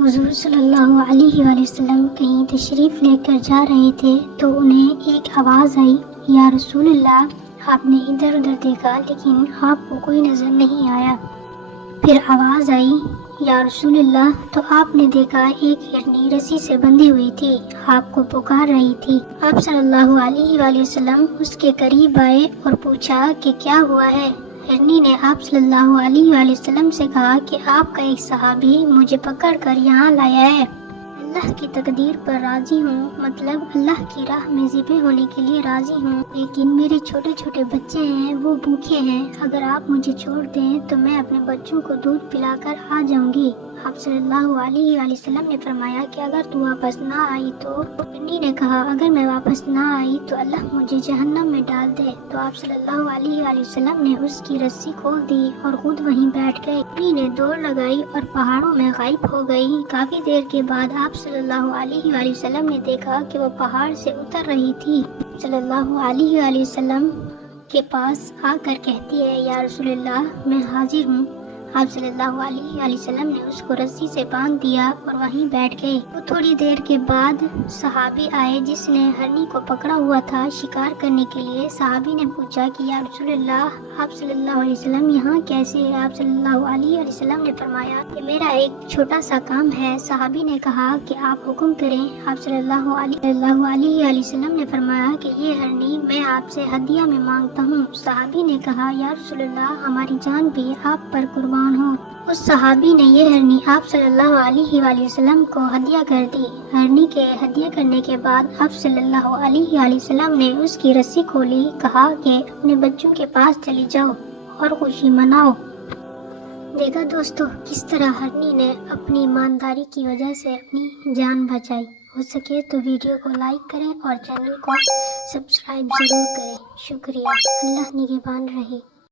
حضور صلی اللہ علیہ وآلہ وسلم کہیں تشریف لے کر جا رہے تھے تو انہیں ایک آواز آئی، یا رسول اللہ۔ آپ نے ادھر ادھر دیکھا لیکن آپ کو کوئی نظر نہیں آیا۔ پھر آواز آئی، یا رسول اللہ، تو آپ نے دیکھا ایک ہرنی رسی سے بندھی ہوئی تھی، آپ کو پکار رہی تھی۔ آپ صلی اللہ علیہ وآلہ وسلم اس کے قریب آئے اور پوچھا کہ کیا ہوا ہے۔ ہرنی نے آپ صلی اللہ علیہ وآلہ وسلم سے کہا کہ آپ کا ایک صحابی مجھے پکڑ کر یہاں لایا ہے۔ اللہ کی تقدیر پر راضی ہوں، مطلب اللہ کی راہ میں ذبح ہونے کے لیے راضی ہوں، لیکن میرے چھوٹے چھوٹے بچے ہیں، وہ بھوکے ہیں۔ اگر آپ مجھے چھوڑ دیں تو میں اپنے بچوں کو دودھ پلا کر آ جاؤں گی۔ آپ صلی اللہ علیہ وآلہ وسلم نے فرمایا کہ اگر تو واپس نہ آئی تو؟ ہرنی نے کہا، اگر میں واپس نہ آئی تو اللہ مجھے جہنم میں ڈال دے۔ تو آپ صلی اللہ علیہ وآلہ وسلم نے اس کی رسی کھول دی اور خود وہیں بیٹھ گئے۔ ہرنی نے دوڑ لگائی اور پہاڑوں میں غائب ہو گئی۔ کافی دیر کے بعد آپ صلی اللہ علیہ وآلہ وسلم نے دیکھا کہ وہ پہاڑ سے اتر رہی تھی۔ صلی اللہ علیہ وآلہ وسلم کے پاس آ کر کہتی ہے، یا رسول اللہ، میں حاضر ہوں۔ آپ صلی اللہ علیہ وآلہ وسلم نے اس کو رسی سے باندھ دیا اور وہیں بیٹھ گئے۔ وہ تھوڑی دیر کے بعد صحابی آئے جس نے ہرنی کو پکڑا ہوا تھا شکار کرنے کے لیے۔ صحابی نے پوچھا کہ یا رسول اللہ، آپ صلی اللہ علیہ وسلم یہاں کیسے؟ آپ صلی اللہ علیہ وآلہ وسلم نے فرمایا کہ میرا ایک چھوٹا سا کام ہے۔ صحابی نے کہا کہ آپ حکم کریں۔ آپ صلی اللہ علیہ وآلہ وسلم نے فرمایا کہ یہ ہرنی میں آپ سے ہدیہ میں مانگتا ہوں۔ صحابی نے کہا، یا رسول اللہ، ہماری جان بھی آپ پر قربان ہو۔ اس صحابی نے یہ ہرنی آپ صلی اللہ علیہ وآلہ وسلم کو ہدیہ کر دی۔ ہرنی کے ہدیہ کرنے کے بعد آپ صلی اللہ علیہ وآلہ وسلم نے اس کی رسی کھولی، کہا کہ اپنے بچوں کے پاس چلی جاؤ اور خوشی مناؤ۔ دیکھا دوستو، کس طرح ہرنی نے اپنی ایمانداری کی وجہ سے اپنی جان بچائی۔ ہو سکے تو ویڈیو کو لائک کریں اور چینل کو سبسکرائب ضرور کریں۔ شکریہ۔ اللہ نگہبان رہے۔